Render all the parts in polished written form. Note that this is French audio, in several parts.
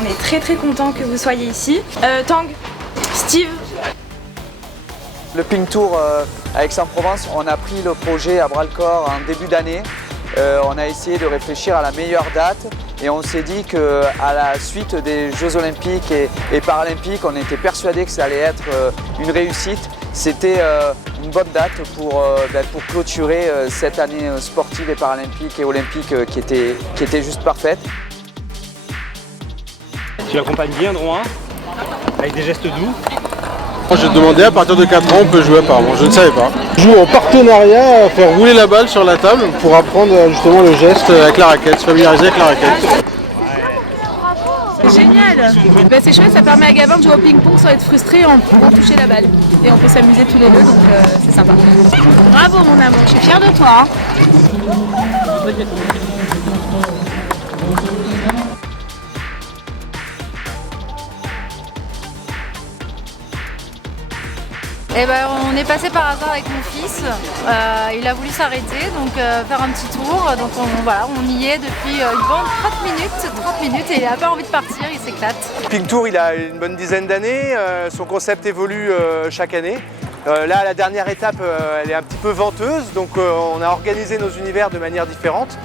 On est très content que vous soyez ici. Tang, Steve. Le Ping Tour à Aix-en-Provence, on a pris le projet à bras-le-corps en début d'année. On a essayé de réfléchir à la meilleure date et on s'est dit qu'à la suite des Jeux Olympiques et Paralympiques, on était persuadé que ça allait être une réussite. C'était une bonne date pour clôturer cette année sportive et paralympique et olympique qui était juste parfaite. Tu accompagnes bien droit, avec des gestes doux. J'ai demandé à partir de 4 ans on peut jouer apparemment, je ne savais pas. Je joue en partenariat à faire rouler la balle sur la table pour apprendre justement le geste avec la raquette, se familiariser avec la raquette. C'est génial. C'est chouette, ça permet à Gavin de jouer au ping-pong sans être frustré en toucher la balle. Et on peut s'amuser tous les deux, donc c'est sympa. Bravo mon amour, je suis fière de toi. Eh ben, on est passé par hasard avec mon fils, il a voulu s'arrêter, donc faire un petit tour, donc on y est depuis une bonne 30 minutes et il n'a pas envie de partir, il s'éclate. Ping Tour, il a une bonne dizaine d'années, son concept évolue chaque année. Là, la dernière étape, elle est un petit peu venteuse, donc on a organisé nos univers de manière différente.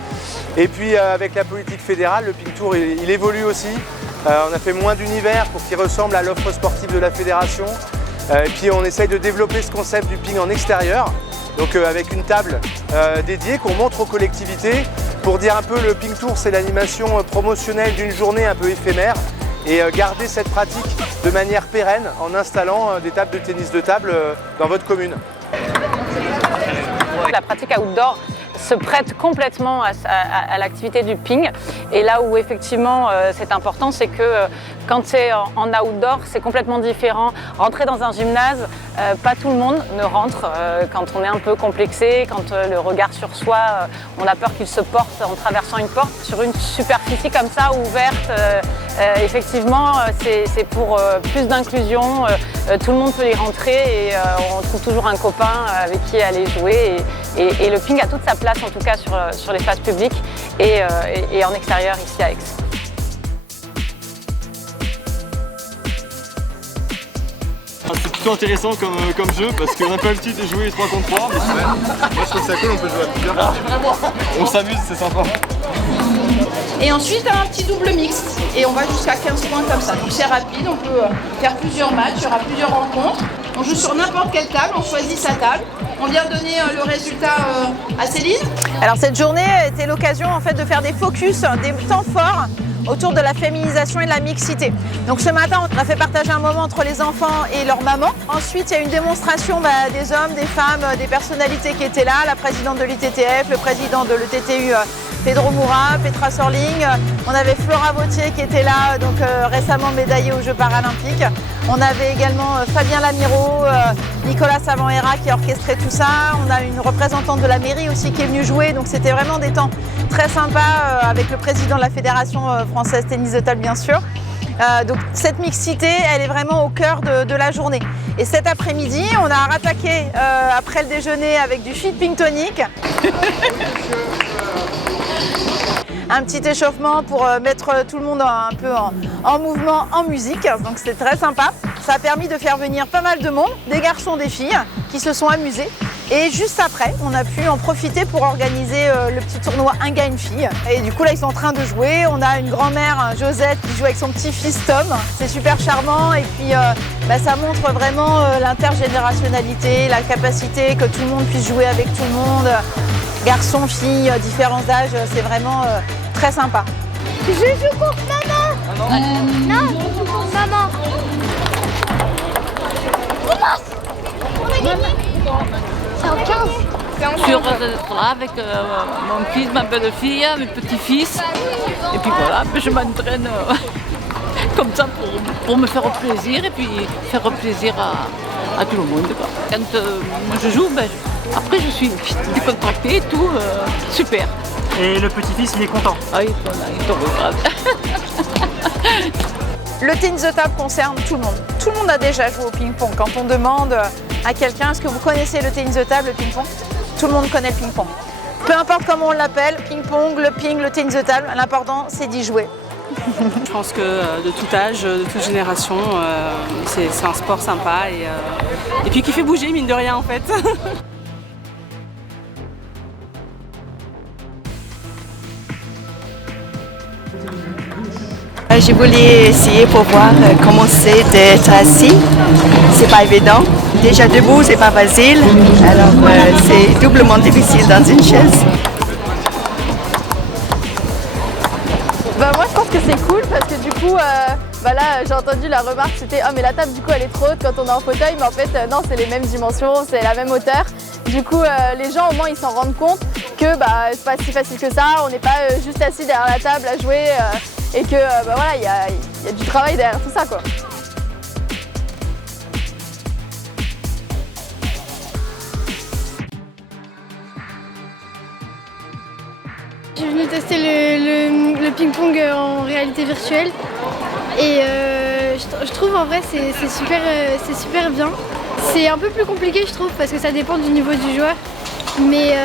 Et puis avec la politique fédérale, le Ping Tour, il évolue aussi. On a fait moins d'univers pour qu'il ressemble à l'offre sportive de la fédération. Et puis on essaye de développer ce concept du ping en extérieur, donc avec une table dédiée qu'on montre aux collectivités pour dire un peu le Ping Tour, c'est l'animation promotionnelle d'une journée un peu éphémère et garder cette pratique de manière pérenne en installant des tables de tennis de table dans votre commune. La pratique outdoor se prête complètement à l'activité du ping. Et là où effectivement c'est important, c'est que quand c'est en outdoor, c'est complètement différent. Rentrer dans un gymnase, pas tout le monde ne rentre quand on est un peu complexé, quand le regard sur soi, on a peur qu'il se porte en traversant une porte. Sur une superficie comme ça, ouverte, effectivement, c'est pour plus d'inclusion. Tout le monde peut y rentrer et on trouve toujours un copain avec qui aller jouer. Et le ping a toute sa place, en tout cas sur l'espace public et en extérieur ici à Aix. C'est plutôt intéressant comme jeu parce qu'on n'a pas l'habitude de jouer 3 contre 3. Mais moi je trouve ça cool, on peut jouer à plusieurs. On s'amuse, c'est sympa. Et ensuite un petit double mixte et on va jusqu'à 15 points comme ça. Donc c'est rapide, on peut faire plusieurs matchs, il y aura plusieurs rencontres. On joue sur n'importe quelle table, on choisit sa table. On vient donner le résultat à Céline. Alors cette journée était l'occasion en fait de faire des focus, des temps forts autour de la féminisation et de la mixité. Donc ce matin, on a fait partager un moment entre les enfants et leur maman. Ensuite, il y a une démonstration des hommes, des femmes, des personnalités qui étaient là, la présidente de l'ITTF, le président de l'ETTU Pedro Moura, Petra Sorling. On avait Flora Vautier qui était là, donc récemment médaillée aux Jeux paralympiques. On avait également Fabien Lamiro, Nicolas Savant-Héra qui a orchestré tout ça. On a une représentante de la mairie aussi qui est venue jouer. Donc c'était vraiment des temps très sympas avec le président de la Fédération française tennis de table bien sûr. Donc cette mixité, elle est vraiment au cœur de la journée. Et cet après-midi, on a rattaqué après le déjeuner avec du fit ping tonic. Un petit échauffement pour mettre tout le monde un peu en mouvement, en musique. Donc c'était très sympa. Ça a permis de faire venir pas mal de monde, des garçons, des filles, qui se sont amusés. Et juste après, on a pu en profiter pour organiser le petit tournoi Un gars, une fille. Et du coup, là, ils sont en train de jouer. On a une grand-mère, Josette, qui joue avec son petit-fils Tom. C'est super charmant. Et puis, ça montre vraiment l'intergénérationnalité, la capacité que tout le monde puisse jouer avec tout le monde. Garçons, filles, différents âges. C'est vraiment très sympa. Je joue contre maman. Non, je joue contre maman. On a gagné. C'est en 15. Je suis heureuse d'être là avec mon fils, ma belle-fille, mes petits-fils. Et puis voilà, je m'entraîne comme ça pour me faire plaisir et puis faire plaisir à tout le monde. Quand moi je joue, après je suis décontractée et tout, super. Et le petit-fils, il est content. Ah, il est heureux, grave. Le tennis de table concerne tout le monde. Tout le monde a déjà joué au ping-pong. Quand on demande à quelqu'un, est-ce que vous connaissez le tennis de table, le ping-pong? Tout le monde connaît le ping-pong. Peu importe comment on l'appelle, ping-pong, le ping, le tennis de table, l'important c'est d'y jouer. Je pense que de tout âge, de toute génération, c'est un sport sympa et puis qui fait bouger mine de rien en fait. Je voulais essayer pour voir comment c'est d'être assis. C'est pas évident. Déjà debout, c'est pas facile. Alors c'est doublement difficile dans une chaise. Bah moi je pense que c'est cool parce que du coup là j'ai entendu la remarque, c'était mais la table du coup elle est trop haute quand on est en fauteuil, mais en fait non, c'est les mêmes dimensions, c'est la même hauteur. Du coup les gens au moins ils s'en rendent compte que c'est pas si facile que ça, on n'est pas juste assis derrière la table à jouer et que voilà, il y a du travail derrière tout ça quoi. Je suis venue tester le ping-pong en réalité virtuelle et je trouve en vrai c'est super bien. C'est un peu plus compliqué je trouve parce que ça dépend du niveau du joueur, mais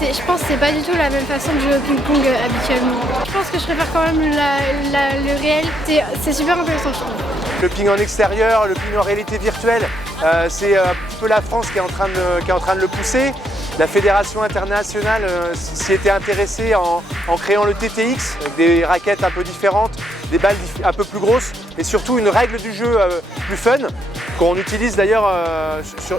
je pense que c'est pas du tout la même façon de jouer au ping-pong habituellement. Je pense que je préfère quand même le réel, c'est super intéressant je trouve. Le ping en extérieur, le ping en réalité virtuelle, c'est un petit peu la France qui est en train de le pousser. La fédération internationale s'y était intéressée en créant le TTX, avec des raquettes un peu différentes, des balles un peu plus grosses et surtout une règle du jeu plus fun qu'on utilise d'ailleurs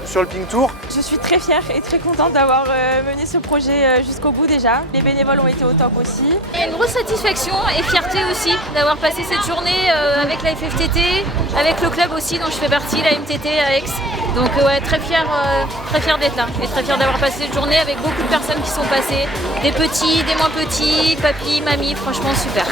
sur le Ping Tour. Je suis très fière et très contente d'avoir mené ce projet jusqu'au bout déjà. Les bénévoles ont été au top aussi. Il y a une grosse satisfaction et fierté aussi d'avoir passé cette journée avec la FFTT, avec le club aussi dont je fais partie, la MTT à Aix. Donc ouais, très fière d'être là et très fière d'avoir passé cette journée avec beaucoup de personnes qui sont passées, des petits, des moins petits, papy, mamie, franchement super.